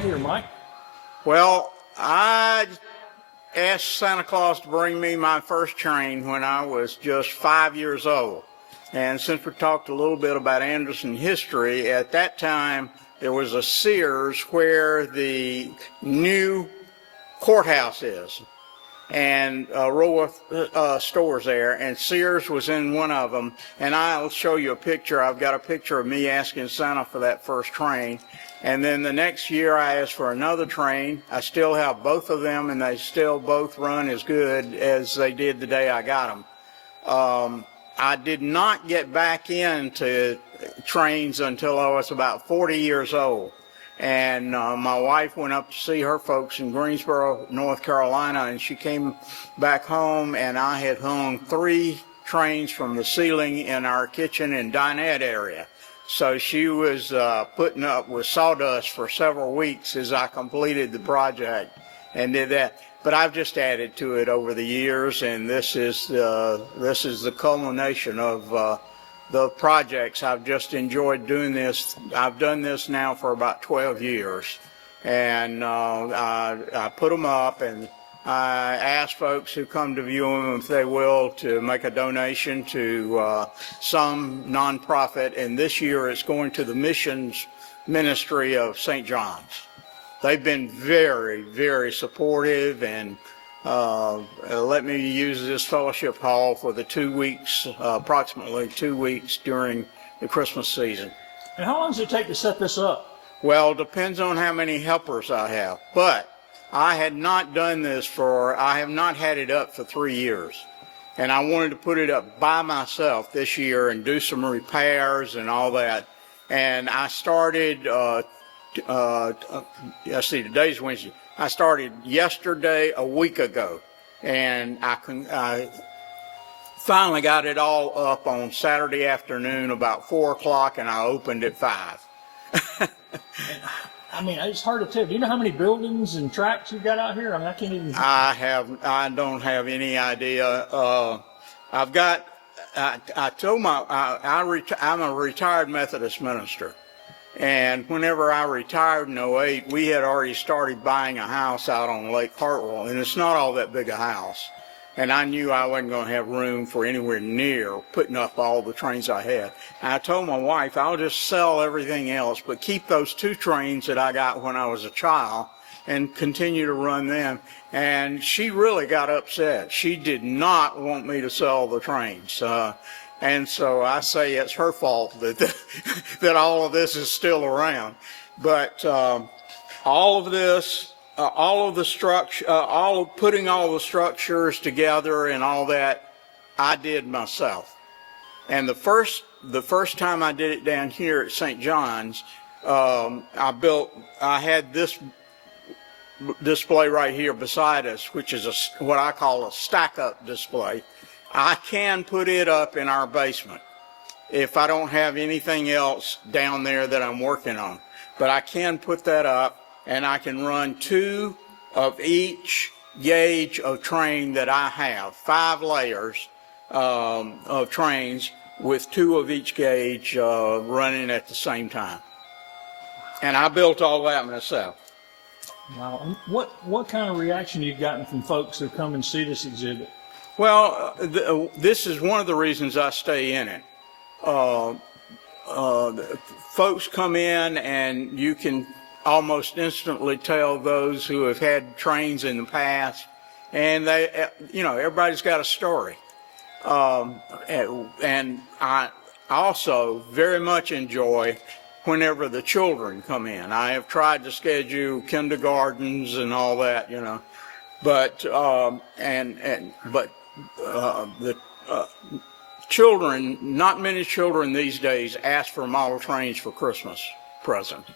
have here, Mike? Well, I asked Santa Claus to bring me my first train when I was just 5 years old. And since we talked a little bit about Anderson history, at that time there was a Sears where the new courthouse is, and a row of stores there, and Sears was in one of them. And I'll show you a picture. I've got a picture of me asking Santa for that first train. And then the next year I asked for another train. I still have both of them, and they still both run as good as they did the day I got them. I did not get back into trains until I was about 40 years old. And my wife went up to see her folks in Greensboro, North Carolina, and she came back home, and I had hung 3 trains from the ceiling in our kitchen and dinette area. So she was putting up with sawdust for several weeks as I completed the project and did that. But I've just added to it over the years, and this is the culmination of the projects. I've just enjoyed doing this. I've done this now for about 12 years, and I put them up, and I ask folks who come to view them, if they will, to make a donation to some nonprofit, and this year it's going to the Missions Ministry of St. John's. They've been very, very supportive, and let me use this fellowship hall for the 2 weeks, approximately 2 weeks during the Christmas season. And how long does it take to set this up? Well, it depends on how many helpers I have. But I have not had it up for 3 years. And I wanted to put it up by myself this year and do some repairs and all that. And I started, today's Wednesday. I started yesterday, a week ago, and I finally got it all up on Saturday afternoon about 4 o'clock, and I opened at 5. I mean, it's hard to tell. Do you know how many buildings and tracks you've got out here? I mean, I can't even. I don't have any idea. I've got. I told I'm a retired Methodist minister. And whenever I retired in 08, we had already started buying a house out on Lake Hartwell, and it's not all that big a house. And I knew I wasn't going to have room for anywhere near putting up all the trains I had. And I told my wife, I'll just sell everything else, but keep those 2 trains that I got when I was a child and continue to run them. And she really got upset. She did not want me to sell the trains. And so I say it's her fault that all of this is still around. But all of this, all of the structure, putting all the structures together and all that, I did myself. And the first time I did it down here at St. John's, I had this display right here beside us, which is what I call a stack-up display. I can put it up in our basement if I don't have anything else down there that I'm working on. But I can put that up, and I can run 2 of each gauge of train that I have, 5 layers of trains with 2 of each gauge running at the same time. And I built all that myself. Wow. What kind of reaction you've gotten from folks who come and see this exhibit? Well, this is one of the reasons I stay in it. Folks come in, and you can almost instantly tell those who have had trains in the past, and everybody's got a story. And I also very much enjoy whenever the children come in. I have tried to schedule kindergartens and all that, but the children, not many children these days ask for model trains for Christmas presents.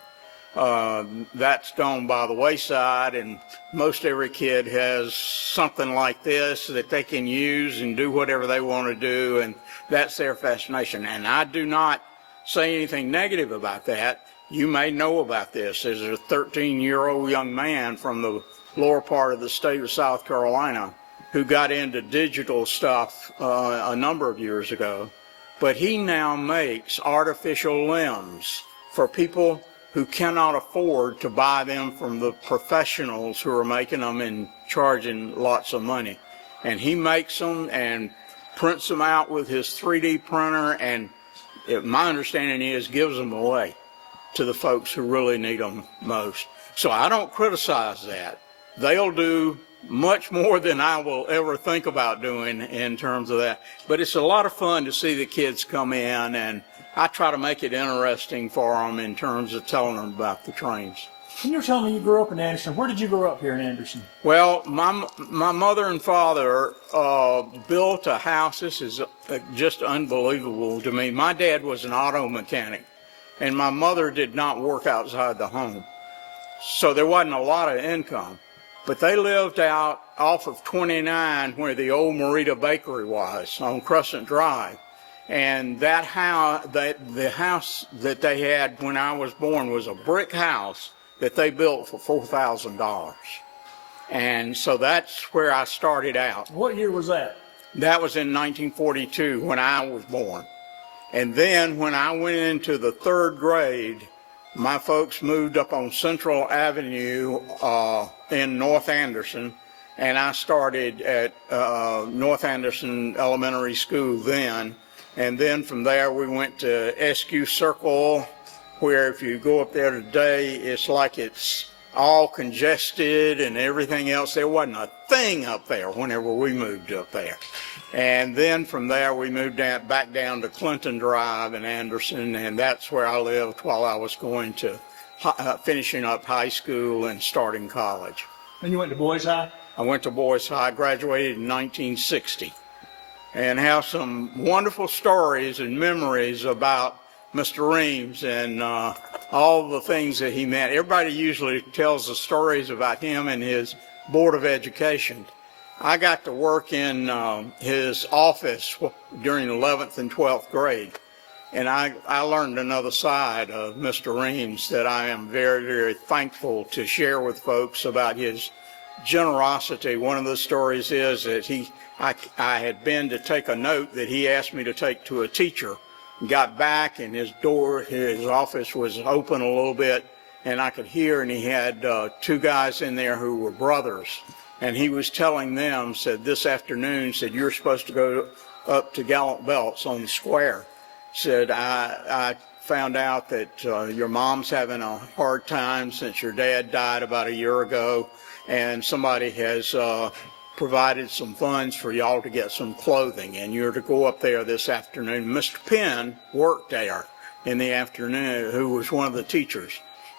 That's gone by the wayside, and most every kid has something like this that they can use and do whatever they want to do, and that's their fascination. And I do not say anything negative about that. You may know about this. There's a 13-year-old young man from the lower part of the state of South Carolina who got into digital stuff a number of years ago, but he now makes artificial limbs for people who cannot afford to buy them from the professionals who are making them and charging lots of money. And he makes them and prints them out with his 3D printer, and my understanding is gives them away to the folks who really need them most. So I don't criticize that. They'll do much more than I will ever think about doing in terms of that. But it's a lot of fun to see the kids come in, and I try to make it interesting for them in terms of telling them about the trains. Can you tell me you grew up in Anderson? Where did you grow up here in Anderson? Well, my mother and father built a house. This is just unbelievable to me. My dad was an auto mechanic, and my mother did not work outside the home. So there wasn't a lot of income. But they lived out off of 29 where the old Marita Bakery was on Crescent Drive. And that house, the house that they had when I was born was a brick house that they built for $4,000. And so that's where I started out. What year was that? That was in 1942 when I was born. And then when I went into the 3rd grade, my folks moved up on Central Avenue in North Anderson, and I started at North Anderson Elementary School then. And then from there we went to SQ Circle, where if you go up there today, it's like it's all congested and everything else. There wasn't a thing up there whenever we moved up there. And then from there we moved back down to Clinton Drive in Anderson, and that's where I lived while I was going to finishing up high school and starting college. And you went to Boys High? I went to Boys High, graduated in 1960, and have some wonderful stories and memories about Mr. Reams and all the things that he meant. Everybody usually tells the stories about him and his Board of Education. I got to work in his office during 11th and 12th grade, and I learned another side of Mr. Reams that I am very, very thankful to share with folks about his generosity. One of the stories is that I had been to take a note that he asked me to take to a teacher, got back and his office was open a little bit, and I could hear, and he had 2 guys in there who were brothers. And he was telling them, said, this afternoon, said, you're supposed to go up to Gallant Belts on the square. Said, I found out that your mom's having a hard time since your dad died about a year ago, and somebody has provided some funds for y'all to get some clothing, and you're to go up there this afternoon. Mr. Penn worked there in the afternoon, who was one of the teachers,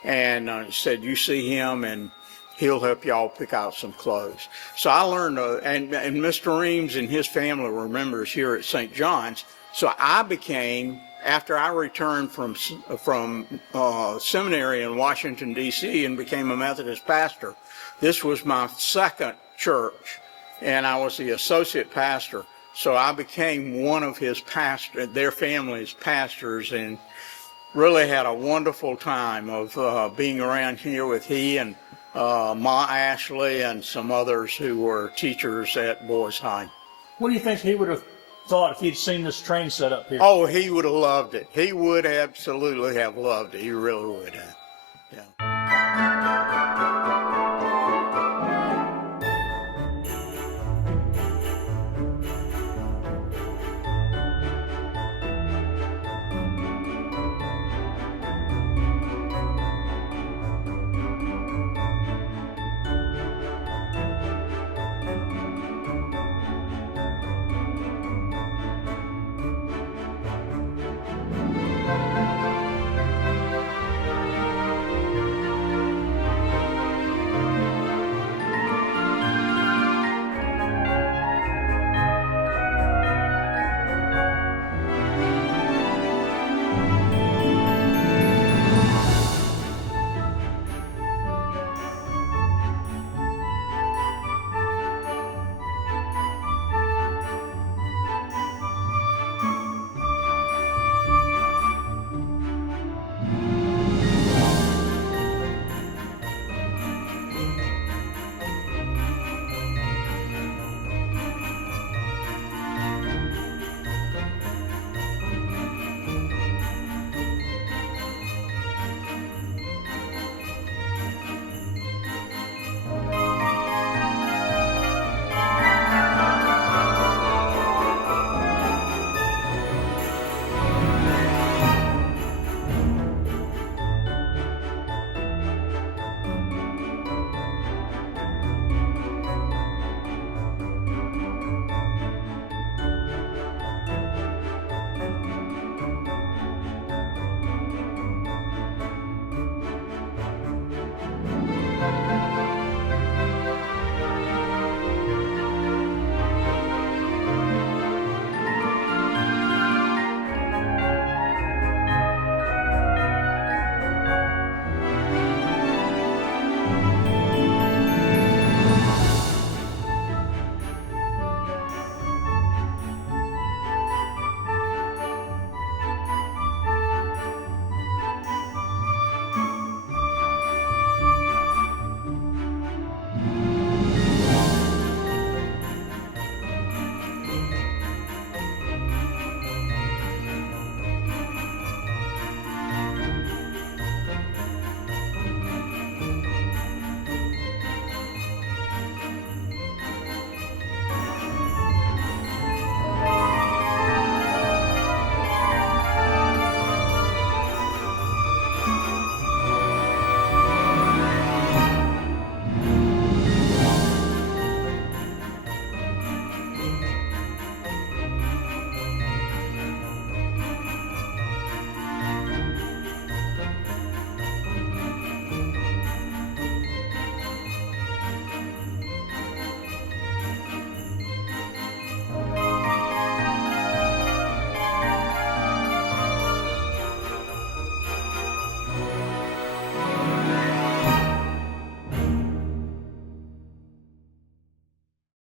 and said, you see him, and he'll help y'all pick out some clothes. So I learned, and Mr. Reams and his family were members here at St. John's. So I became, after I returned from seminary in Washington, D.C., and became a Methodist pastor, this was my 2nd church, and I was the associate pastor. So I became one of their family's pastors, and really had a wonderful time of being around here with he and Ma Ashley and some others who were teachers at Boys High. What do you think he would have thought if he'd seen this train set up here? Oh, he would have loved it. He would absolutely have loved it. He really would have. Yeah.